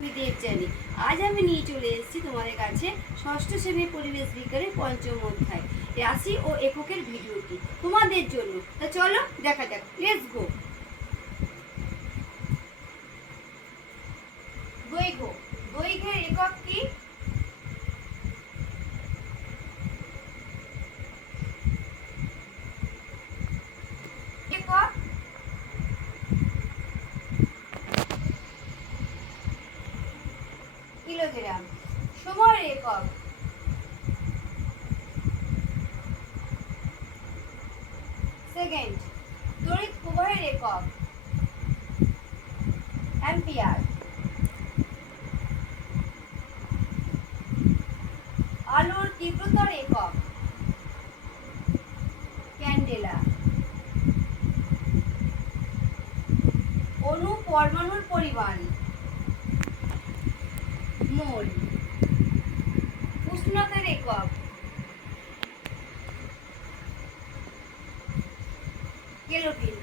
দেবযানী। আজ আমি নিয়ে চলে এসেছি তোমাদের কাছে ষষ্ঠ শ্রেণীর পরিবেশ বিজ্ঞানের পঞ্চম অধ্যায় রাশি ও এককের ভিডিওটি তোমাদের জন্য। তা চলো দেখা যাক, লেটস গো। দৈর্ঘ্য, দৈর্ঘ্যের একক কি? একক কিলোগ্রাম। সময়ের একক সেকেন্ড। তড়িৎ প্রবাহের একক অ্যাম্পিয়ার। আলোর তীব্রতার একক ক্যান্ডেলা। অণু পরমাণুর পরিমাণ মোল। উষ্ণতার একক কেলভিন।